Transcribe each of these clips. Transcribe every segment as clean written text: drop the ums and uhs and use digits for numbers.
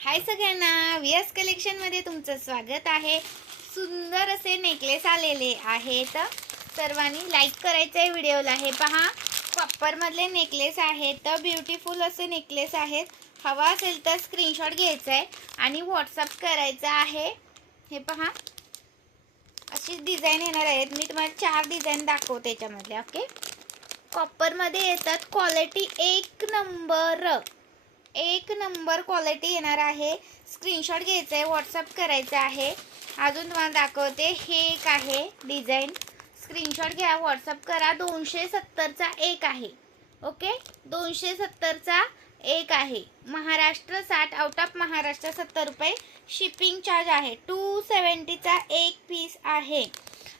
हाय सगळ्यांना, व्हीएस कलेक्शनमध्ये तुमचं स्वागत आहे। सुंदर असे नेकलेस आलेले आहेत। सर्वांनी लाईक करायचं आहे व्हिडिओला। हे पहा, कॉपरमधले नेकलेस आहेत। ब्युटिफुल असे नेकलेस आहेत। हवा असेल तर स्क्रीनशॉट घ्यायचा आहे आणि व्हॉट्सअप करायचा आहे। हे पहा, अशी डिझाईन येणार आहेत। मी तुम्हाला 4 डिझाईन दाखवते त्याच्यामधले। ओके, कॉपरमध्ये येतात। क्वालिटी एक नंबर क्वालिटी येणार आहे। स्क्रीनशॉट घ्यायचा आहे, व्हॉट्सअप करायचा आहे। अजून तुम्हाला दाखवते, हे एक आहे डिझाईन। स्क्रीनशॉट घ्या, व्हॉट्सअप करा। 270चा एक आहे। ओके, 270चा एक आहे। महाराष्ट्र 60, आउट ऑफ महाराष्ट्र 70 रुपये शिपिंग चार्ज आहे। 270चा एक पीस आहे।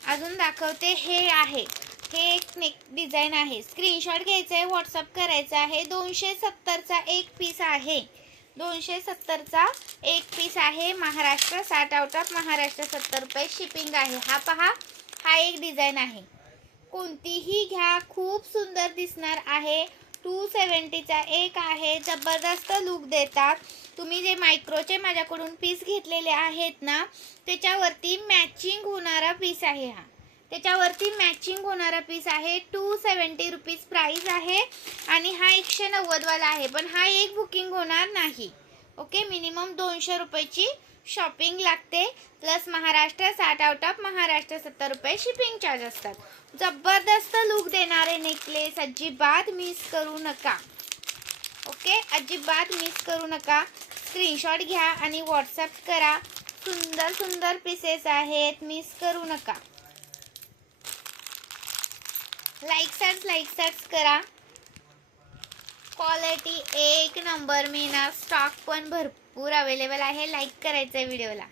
अजून दाखवते, हे आहे, हे एक नेक डिझाईन आहे। स्क्रीनशॉट घ्यायचा आहे, व्हॉट्सअप करायचा आहे। 270चा एक पीस आहे। 270चा एक पीस आहे। महाराष्ट्र 60, आउट ऑफ महाराष्ट्र 70 रुपये शिपिंग आहे। हा पहा, हा एक डिझाईन आहे। कोणतीही घ्या, खूप सुंदर दिसणार आहे। 270चा एक आहे। जबरदस्त लुक देतात। तुम्ही जे मायक्रोचे माझ्याकडून पीस घेतलेले आहेत ना, त्याच्यावरती मॅचिंग होणारा पीस आहे। हा त्याच्यावरती मॅचिंग होणारा पीस आहे। 270 रुपीज प्राइस आहे आणि हा 190 वाला आहे। पण हा एक बुकिंग होणार नाही। ओके, मिनिमम 200 रुपयाची शॉपिंग लागते, plus Maharashtra 60, out of Maharashtra 70 रुपये शिपिंग चार्ज असतात। जबरदस्त लुक देणारे नेकलेस, अजिबात मिस करू नका। ओके, अजिबात मिस करू नका। स्क्रीनशॉट घ्या आणि व्हॉट्सअप करा। सुंदर सुंदर पीसेस आहेत, मिस करू नका। लाईक करा। क्वालिटी एक नंबर मिळणार। स्टॉक पण भरपूर अवेलेबल आहे। लाईक करायचं आहे व्हिडिओला।